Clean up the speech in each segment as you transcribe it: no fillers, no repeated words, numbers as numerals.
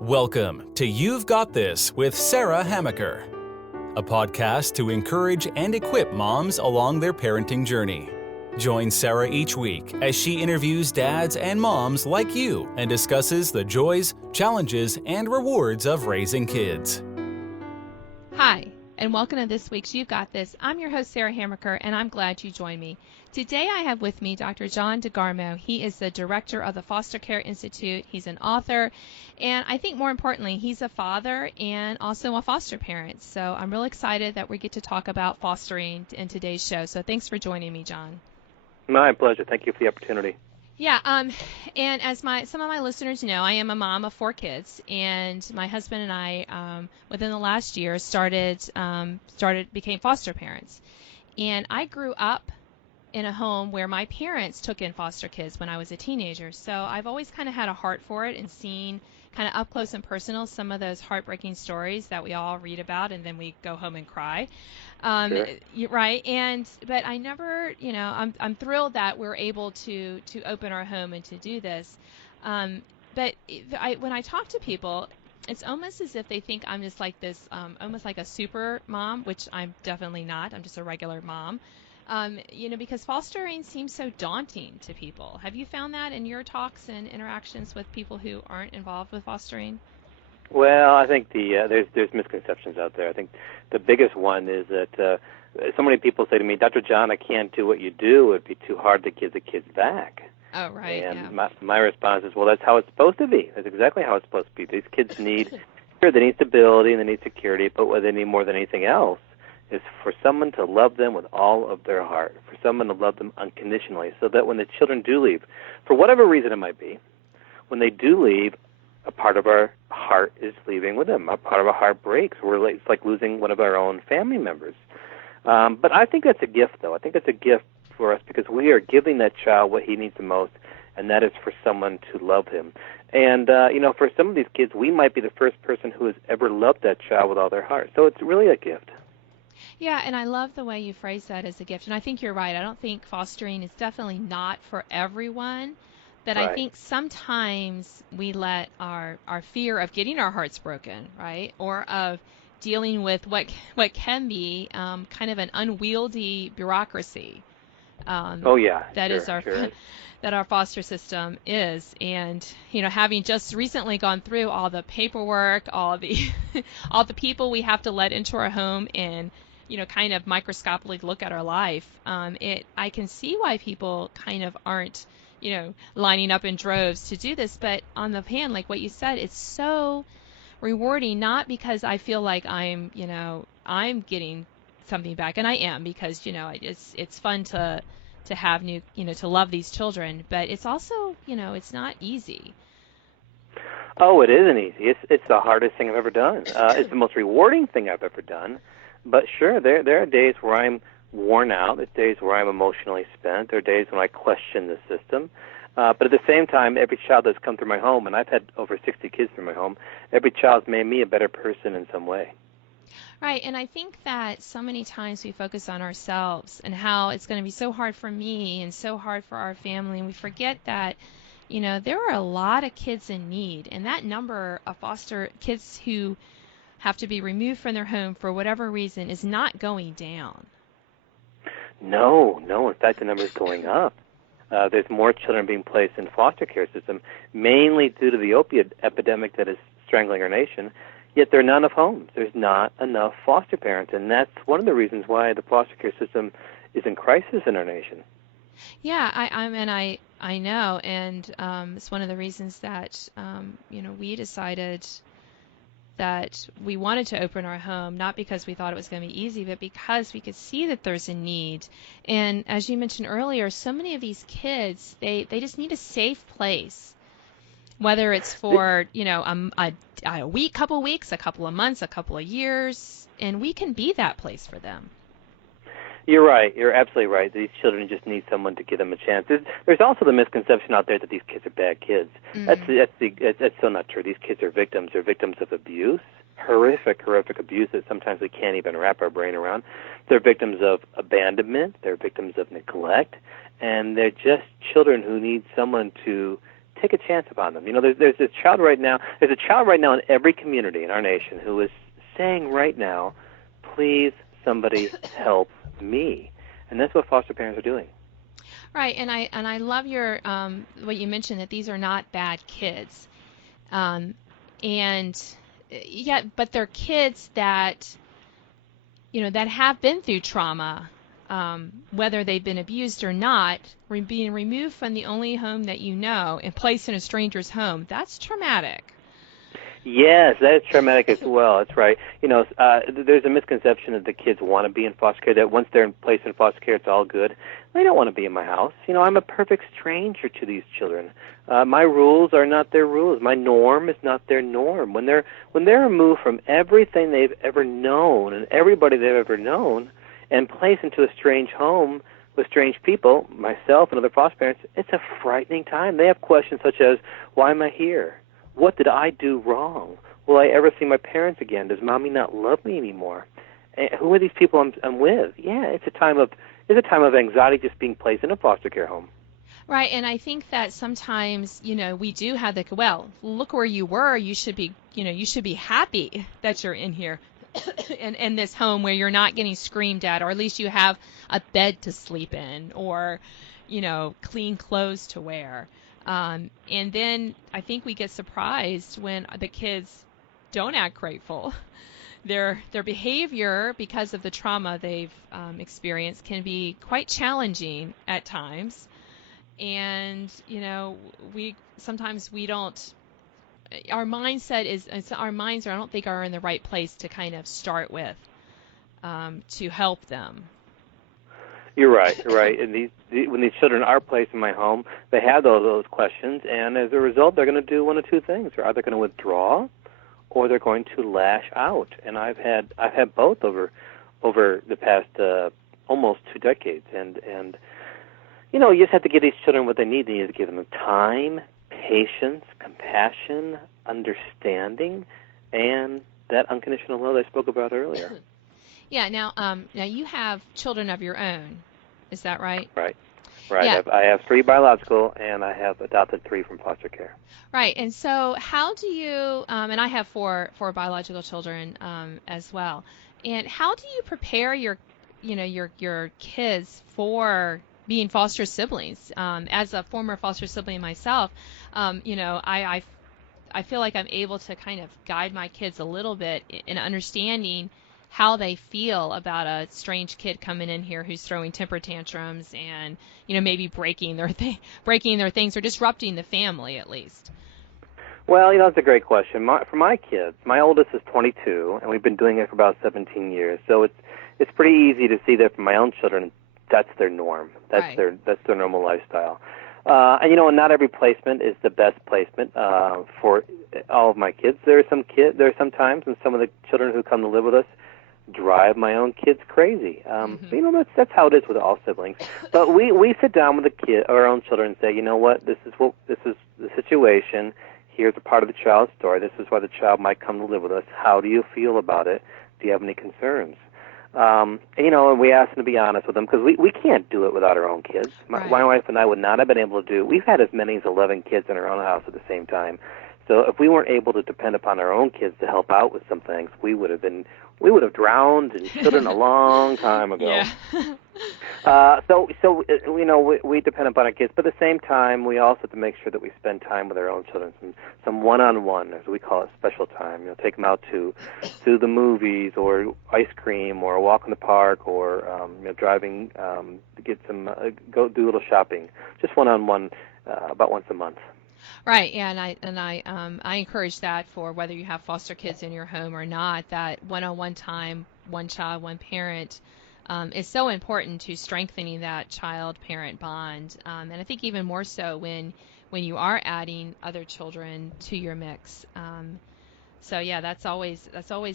Welcome to You've Got This with Sarah Hamaker, a podcast to encourage and equip moms along their parenting journey. Join Sarah each week as she interviews dads and moms like you and discusses the joys, challenges, and rewards of raising kids. Hi, and welcome to this week's You've Got This. I'm your host, Sarah Hamaker, and I'm glad you joined me. Today I have with me Dr. John DeGarmo. He is the director of the Foster Care Institute. He's an author, and I think more importantly, he's a father and also a foster parent. So I'm really excited that we get to talk about fostering in today's show. So thanks for joining me, John. My pleasure. Thank you for the opportunity. Yeah, and as some of my listeners know, I am a mom of 4 kids, and my husband and I, within the last year, became foster parents. And I grew up in a home where my parents took in foster kids when I was a teenager. So I've always kind of had a heart for it and seen kind of up close and personal some of those heartbreaking stories that we all read about and then we go home and cry. Sure. Right. But I never, I'm thrilled that we're able to open our home and to do this. But when I talk to people, it's almost as if they think I'm just like this, almost like a super mom, which I'm definitely not. I'm just a regular mom. Because fostering seems so daunting to people. Have you found that in your talks and interactions with people who aren't involved with fostering? Well, I think there's misconceptions out there. I think the biggest one is that so many people say to me, Dr. John, I can't do what you do. It'd be too hard to give the kids back. Oh, right. And yeah. my response is, well, that's how it's supposed to be. That's exactly how it's supposed to be. These kids need stability and they need security, but what they need more than anything else is for someone to love them with all of their heart, for someone to love them unconditionally, so that when the children do leave, for whatever reason it might be, when they do leave, a part of our heart is leaving with them. A part of our heart breaks. It's like losing one of our own family members. But I think that's a gift, though. I think it's a gift for us because we are giving that child what he needs the most, and that is for someone to love him. And, for some of these kids, we might be the first person who has ever loved that child with all their heart. So it's really a gift. Yeah, and I love the way you phrase that as a gift. And I think you're right. I don't think fostering is definitely not for everyone. But Right. I think sometimes we let our fear of getting our hearts broken, right, or of dealing with what can be kind of an unwieldy bureaucracy. That our foster system is. And, having just recently gone through all the paperwork, all the all the people we have to let into our home and, kind of microscopically look at our life, I can see why people kind of aren't, lining up in droves to do this. But on the hand, like what you said, it's so rewarding, not because I feel like I'm getting something back, and I am, because, it's fun to have to love these children, but it's also, it's not easy. Oh, it isn't easy. It's the hardest thing I've ever done. It's the most rewarding thing I've ever done. But sure, there are days where I'm worn out. There's days where I'm emotionally spent. There are days when I question the system. But at the same time, every child that's come through my home, and I've had over 60 kids through my home, every child's made me a better person in some way. Right, and I think that so many times we focus on ourselves and how it's going to be so hard for me and so hard for our family, and we forget that, there are a lot of kids in need, and that number of foster kids who have to be removed from their home for whatever reason is not going down. No. In fact, the number is going up. There's more children being placed in foster care system, mainly due to the opiate epidemic that is strangling our nation. Yet there are not enough homes. There's not enough foster parents, and that's one of the reasons why the foster care system is in crisis in our nation. Yeah, I know, and it's one of the reasons that we decided that we wanted to open our home, not because we thought it was going to be easy, but because we could see that there's a need. And as you mentioned earlier, so many of these kids, they just need a safe place, whether it's for, a week, couple of weeks, a couple of months, a couple of years, and we can be that place for them. You're right. You're absolutely right. These children just need someone to give them a chance. There's also the misconception out there that these kids are bad kids. Mm-hmm. That's so not true. These kids are victims. They're victims of abuse, horrific abuse that sometimes we can't even wrap our brain around. They're victims of abandonment. They're victims of neglect. And they're just children who need someone to take a chance upon them. There's a child right now in every community in our nation who is saying right now, please, somebody help me. And that's what foster parents are doing. Right, and I love your what you mentioned, that these are not bad kids, and yeah, but they're kids that that have been through trauma, whether they've been abused or not. Being removed from the only home that you know and placed in a stranger's home, that's traumatic. Yes, that is traumatic as well. That's right. There's a misconception that the kids want to be in foster care, that once they're placed in foster care, it's all good. They don't want to be in my house. I'm a perfect stranger to these children. My rules are not their rules. My norm is not their norm. When they're removed from everything they've ever known and everybody they've ever known and placed into a strange home with strange people, myself and other foster parents, it's a frightening time. They have questions such as, why am I here? What did I do wrong? Will I ever see my parents again? Does Mommy not love me anymore? Who are these people I'm with? Yeah, it's a time of anxiety just being placed in a foster care home. Right, and I think that sometimes, we do have look where you were. You should be happy that you're in here, in this home where you're not getting screamed at, or at least you have a bed to sleep in, or, clean clothes to wear. And then I think we get surprised when the kids don't act grateful. Their behavior, because of the trauma they've experienced, can be quite challenging at times. And sometimes we don't. Our mindset our minds I don't think are in the right place to kind of start with to help them. You're right. And when these children are placed in my home, they have those questions, and as a result, they're going to do one of two things: they're either going to withdraw, or they're going to lash out. And I've had both over the past almost 2 decades. And you just have to give these children what they need. You need to give them time, patience, compassion, understanding, and that unconditional love I spoke about earlier. Yeah. Now you have children of your own. Is that right? Right. Yeah. I have 3 biological, and I have adopted 3 from foster care. Right. And so how do you, and I have four biological children as well, and how do you prepare your kids for being foster siblings? As a former foster sibling myself, I feel like I'm able to kind of guide my kids a little bit in understanding how they feel about a strange kid coming in here who's throwing temper tantrums and maybe breaking their things or disrupting the family at least. Well, that's a great question. For my kids, my oldest is 22, and we've been doing it for about 17 years. So it's pretty easy to see that for my own children, that's their norm. That's right. their normal lifestyle. And not every placement is the best placement for all of my kids. There are some times when some of the children who come to live with us drive my own kids crazy. That's how it is with all siblings. But we sit down with our own children and say, this is the situation. Here's a part of the child's story. This is why the child might come to live with us. How do you feel about it? Do you have any concerns? And we ask them to be honest with them, because we can't do it without our own kids. My wife and I would not have been able to do it. We've had as many as 11 kids in our own house at the same time. So if we weren't able to depend upon our own kids to help out with some things, we would have drowned in children a long time ago. Yeah. We depend upon our kids, but at the same time, we also have to make sure that we spend time with our own children, some one-on-one, as we call it, special time. Take them out to the movies, or ice cream, or a walk in the park, or driving to get go do a little shopping, just one-on-one, about once a month. Right, yeah, and I encourage that for whether you have foster kids in your home or not. That one-on-one time, one child, one parent, is so important to strengthening that child-parent bond, and I think even more so when you are adding other children to your mix. So yeah, that's always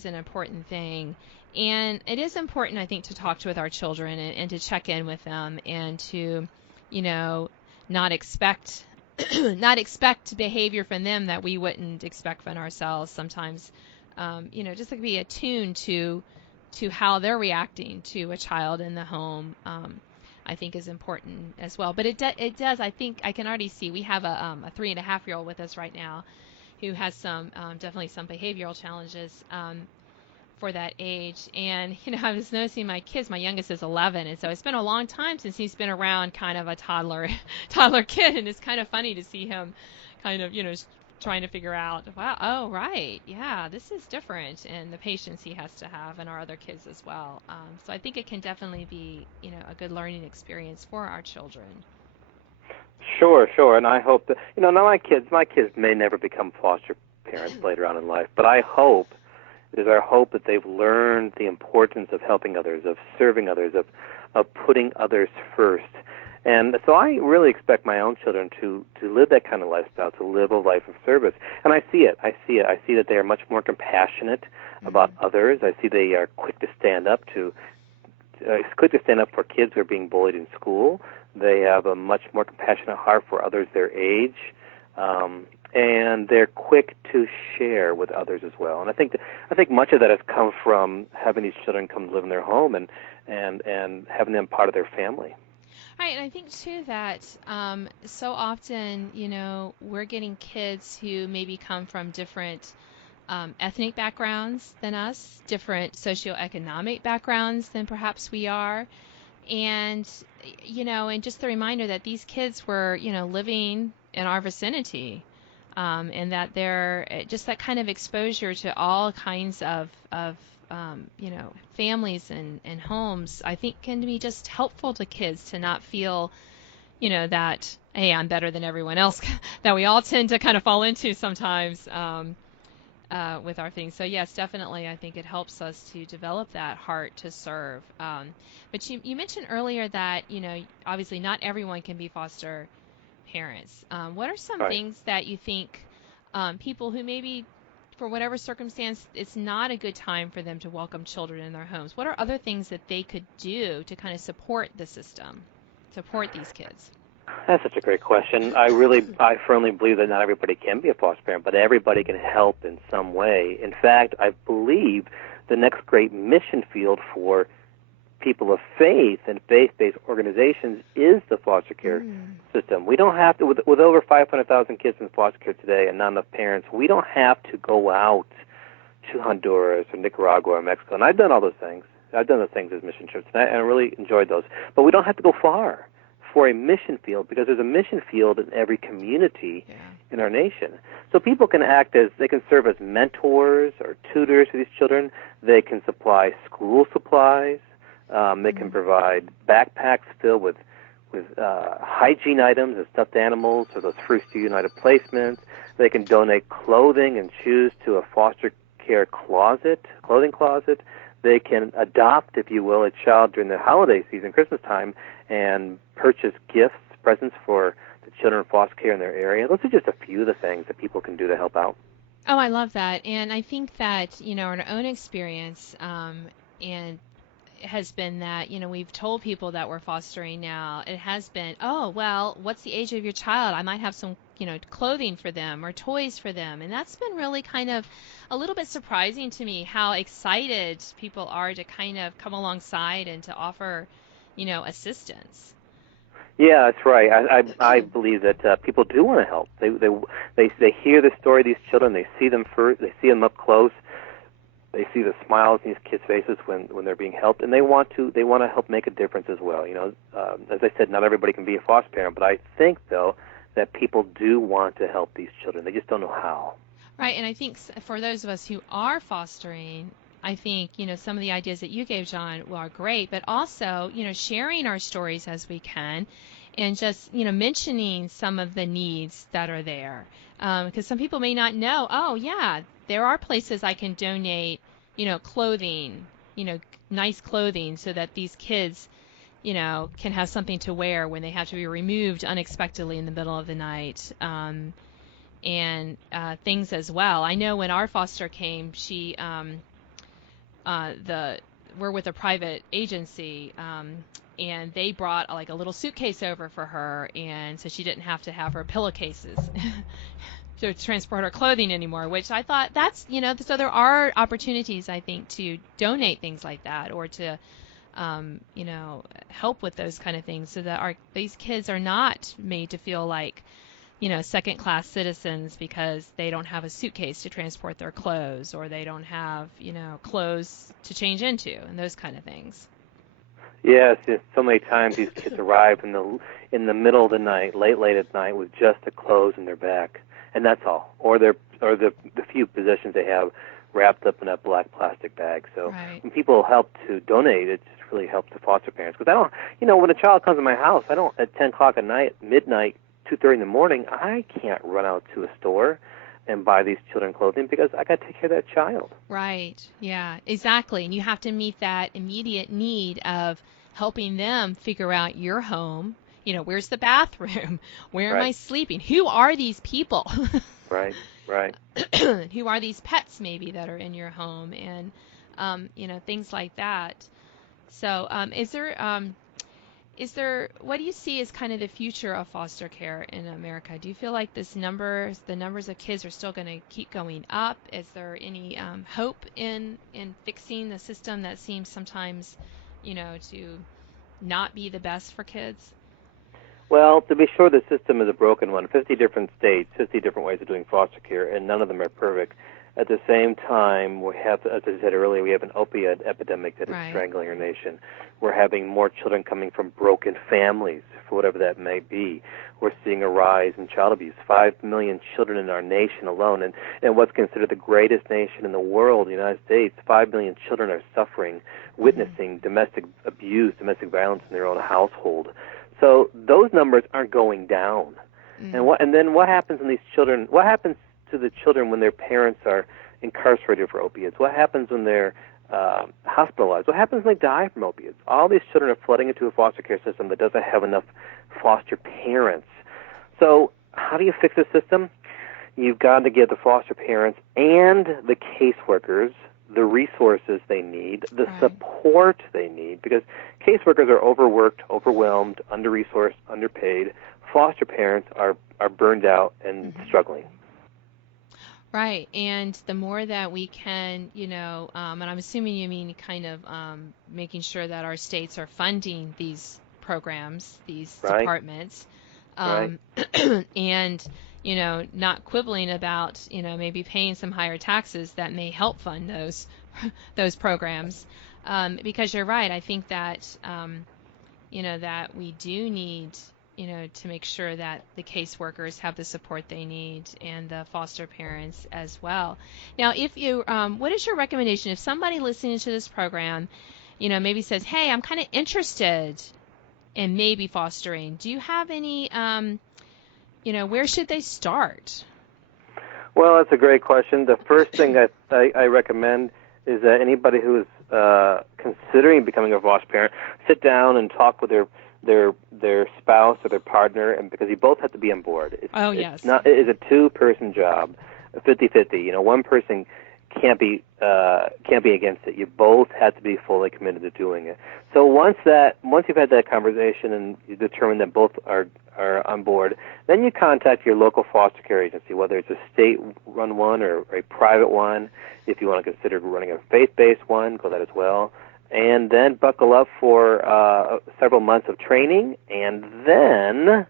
an important thing, and it is important, I think, to talk with our children and to check in with them, and to not expect behavior from them that we wouldn't expect from ourselves sometimes. Just to be attuned to how they're reacting to a child in the home. I think is important as well. But it does. I think I can already see we have a 3.5-year-old with us right now, who has some definitely some behavioral challenges for that age. And I was noticing my kids. My youngest is 11, and so it's been a long time since he's been around kind of a toddler kid, and it's kind of funny to see him kind of trying to figure out, wow, oh right, yeah, this is different, and the patience he has to have, and our other kids as well. So I think it can definitely be a good learning experience for our children. Sure, and I hope that now my kids may never become foster parents later on in life, but it is our hope that they've learned the importance of helping others, of serving others, of putting others first. And so I really expect my own children to live that kind of lifestyle, to live a life of service. And I see it. I see that they are much more compassionate about others. I see they are quick to stand up for kids who are being bullied in school. They have a much more compassionate heart for others their age. And they're quick to share with others as well. And I think much of that has come from having these children come live in their home and having them part of their family. Right, and I think too that so often, we're getting kids who maybe come from different ethnic backgrounds than us, different socioeconomic backgrounds than perhaps we are, and and just the reminder that these kids were living in our vicinity, and that they're just that kind of exposure to all kinds of families and homes, I think can be just helpful to kids to not feel, that, hey, I'm better than everyone else, that we all tend to kind of fall into sometimes with our things. So yes, definitely, I think it helps us to develop that heart to serve. But you mentioned earlier that, obviously not everyone can be foster parents. What are some things that you think people who maybe for whatever circumstance, it's not a good time for them to welcome children in their homes, what are other things that they could do to kind of support the system, support these kids? That's such a great question. I firmly believe that not everybody can be a foster parent, but everybody can help in some way. In fact, I believe the next great mission field for people of faith and faith-based organizations is the foster care system. We don't have to, with over 500,000 kids in foster care today and not enough parents, we don't have to go out to Honduras or Nicaragua or Mexico. And I've done all those things. I've done those things as mission trips, and I really enjoyed those. But we don't have to go far for a mission field, because there's a mission field in every community in our nation. So people can they can serve as mentors or tutors for these children. They can supply school supplies. They can provide backpacks filled with hygiene items and stuffed animals, or those First United placements. They can donate clothing and shoes to a foster care clothing closet. They can adopt, if you will, a child during the holiday season, Christmas time, and purchase gifts, presents for the children in foster care in their area. Those are just a few of the things that people can do to help out. Oh, I love that. And I think that, in our own experience, and has been that, we've told people that we're fostering now, it has been, oh, well, what's the age of your child? I might have some, clothing for them or toys for them. And that's been really kind of a little bit surprising to me, how excited people are to kind of come alongside and to offer, assistance. Yeah, that's right. I believe that people do want to help. They hear the story of these children. They see them first. They see them up close. They see the smiles in these kids' faces when they're being helped, and they want to help make a difference as well. As I said, not everybody can be a foster parent, but I think though that people do want to help these children. They just don't know how. Right, and I think for those of us who are fostering, I think some of the ideas that you gave, John, are great, but also sharing our stories as we can, and just mentioning some of the needs that are there, because some people may not know. Oh yeah, there are places I can donate, clothing, nice clothing, so that these kids, can have something to wear when they have to be removed unexpectedly in the middle of the night, and things as well. I know when our foster came, she, we're with a private agency, and they brought like a little suitcase over for her, and so she didn't have to have her pillowcases to transport her clothing anymore, which I thought that's, so there are opportunities, I think, to donate things like that, or to help with those kind of things, so that these kids are not made to feel like, second-class citizens because they don't have a suitcase to transport their clothes, or they don't have, clothes to change into, and those kind of things. Yes, so many times these kids arrive in the middle of the night, late at night, with just the clothes in their back, and that's all, or the few possessions they have wrapped up in a black plastic bag. So right. When people help to donate, it just really helps the foster parents. Because when a child comes to my house, I don't, at 10 o'clock at night, midnight, 2:30 in the morning, I can't run out to a store and buy these children clothing because I got to take care of that child. Right. Yeah, exactly. And you have to meet that immediate need of helping them figure out your home. Where's the bathroom? Where am I sleeping? Who are these people? Right. Who are these pets maybe that are in your home, and things like that. So is there what do you see as kind of the future of foster care in America? Do you feel like the numbers of kids are still going to keep going up? Is there any hope in fixing the system that seems sometimes to not be the best for kids? Well, to be sure, the system is a broken one. 50 different states, 50 different ways of doing foster care, and none of them are perfect. At the same time, we have, as I said earlier, we have an opioid epidemic that is strangling our nation. We're having more children coming from broken families, for whatever that may be. We're seeing a rise in child abuse. 5 million children in our nation alone, and what's considered the greatest nation in the world, the United States, 5 million children are suffering, witnessing domestic abuse, domestic violence in their own household. So those numbers aren't going down. And then what happens in these children? What happens to the children when their parents are incarcerated for opiates? What happens when they're hospitalized? What happens when they die from opiates? All these children are flooding into a foster care system that doesn't have enough foster parents. So how do you fix the system? You've got to give the foster parents and the caseworkers the resources they need, the support they need, because caseworkers are overworked, overwhelmed, under-resourced, underpaid. Foster parents are burned out and struggling. Right, and the more that we can, and I'm assuming you mean kind of making sure that our states are funding these programs, these departments, and not quibbling about, maybe paying some higher taxes that may help fund those programs, because you're right. I think that that we do need to make sure that the caseworkers have the support they need, and the foster parents as well. Now, if you, what is your recommendation if somebody listening to this program, maybe says, hey, I'm kind of interested in maybe fostering? Do you have any where should they start? Well, that's a great question. The first thing I recommend is that anybody who is considering becoming a foster parent, sit down and talk with their spouse or their partner, and because you both have to be on board. It's a two-person job, 50-50. One person can't be against it. You both have to be fully committed to doing it. So once you've had that conversation and you determine that both are on board, then you contact your local foster care agency, whether it's a state-run one or a private one. If you want to consider running a faith-based one, go that as well. And then buckle up for several months of training, and then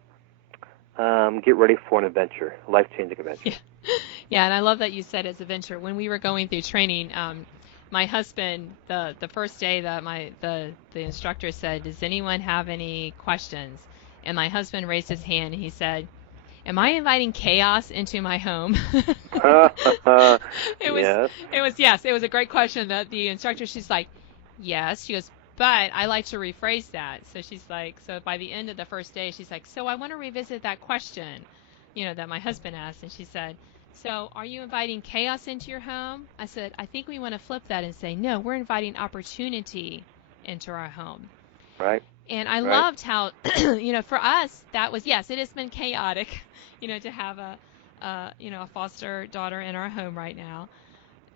get ready for an adventure, a life-changing adventure. Yeah, and I love that you said it's a venture. When we were going through training, my husband, the first day that the instructor said, does anyone have any questions? And my husband raised his hand and he said, am I inviting chaos into my home? It was a great question. The instructor, she's like, yes. She goes, but I like to rephrase that. So she's like, so by the end of the first day, she's like, so I want to revisit that question, that my husband asked. And she said, so are you inviting chaos into your home? I said, I think we want to flip that and say, no, we're inviting opportunity into our home. Right. And I loved how, for us, that was, yes, it has been chaotic, to have a foster daughter in our home right now.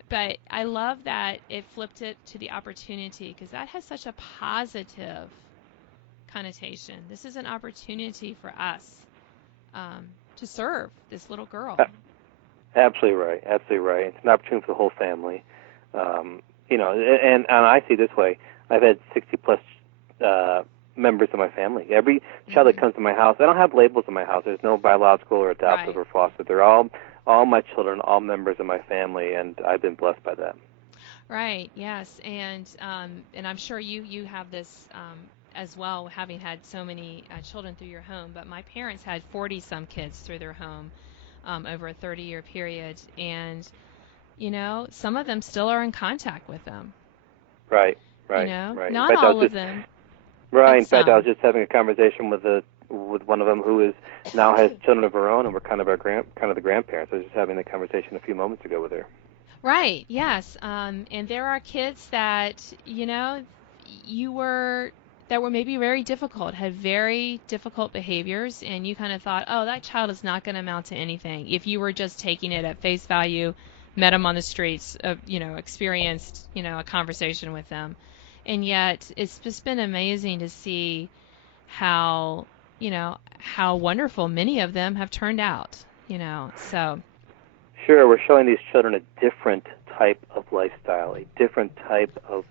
But I love that it flipped it to the opportunity, because that has such a positive connotation. This is an opportunity for us to serve this little girl. Absolutely right. Absolutely right. It's an opportunity for the whole family. And I see it this way. I've had 60-plus members of my family. Every child that comes to my house, I don't have labels in my house. There's no biological or adoptive or foster. They're all my children, all members of my family, and I've been blessed by that. Right. Yes. And I'm sure you have this as well, having had so many children through your home. But my parents had 40-some kids through their home over a 30-year period, and some of them still are in contact with them. Right. Not all of them. Right. In fact, I was just having a conversation with one of them who now has children of her own, and we're kind of the grandparents. I was just having the conversation a few moments ago with her. Right. Yes. And there are kids that that were maybe very difficult, had very difficult behaviors, and you kind of thought, oh, that child is not going to amount to anything. If you were just taking it at face value, met them on the streets, experienced a conversation with them. And yet, it's just been amazing to see how wonderful many of them have turned out. So. Sure, we're showing these children a different type of lifestyle, a different type of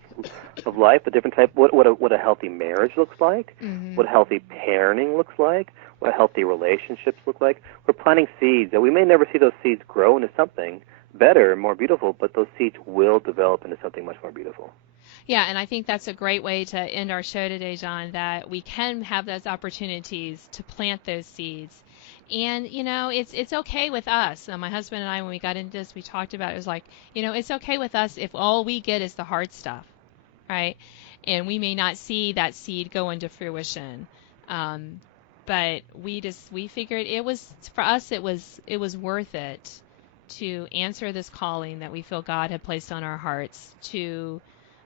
life, a different type. What a healthy marriage looks like, what healthy parenting looks like, what healthy relationships look like. We're planting seeds, and we may never see those seeds grow into something better and more beautiful, but those seeds will develop into something much more beautiful. Yeah, and I think that's a great way to end our show today, John, that we can have those opportunities to plant those seeds. And, it's okay with us. My husband and I, when we got into this, we talked about it was like, it's okay with us if all we get is the hard stuff, right? And we may not see that seed go into fruition. But we figured for us, it was worth it to answer this calling that we feel God had placed on our hearts to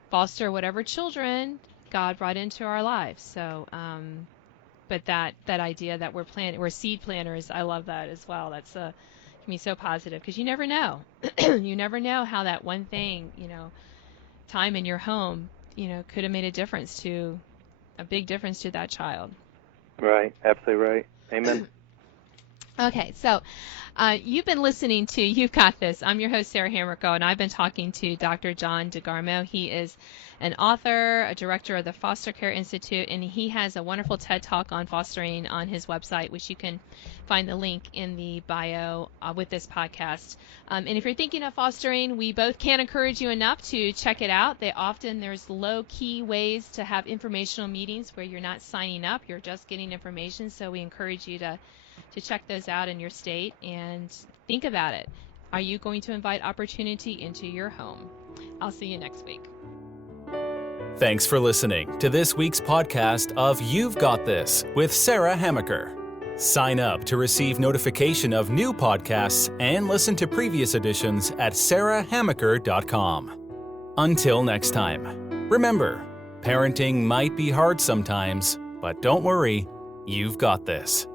foster whatever children God brought into our lives. So, but that idea that we're seed planters, I love that as well. That's can be so positive because you never know. You never know how that one thing, time in your home, could have made a big difference to that child. Right, absolutely right. Amen. Okay, so you've been listening to You've Got This. I'm your host, Sarah Hamrico, and I've been talking to Dr. John DeGarmo. He is an author, a director of the Foster Care Institute, and he has a wonderful TED Talk on fostering on his website, which you can find the link in the bio with this podcast. And if you're thinking of fostering, we both can't encourage you enough to check it out. There's low-key ways to have informational meetings where you're not signing up, you're just getting information, so we encourage you to check those out in your state and think about it. Are you going to invite opportunity into your home? I'll see you next week. Thanks for listening to this week's podcast of You've Got This with Sarah Hammaker. Sign up to receive notification of new podcasts and listen to previous editions at sarahhammaker.com. Until next time, remember, parenting might be hard sometimes, but don't worry, you've got this.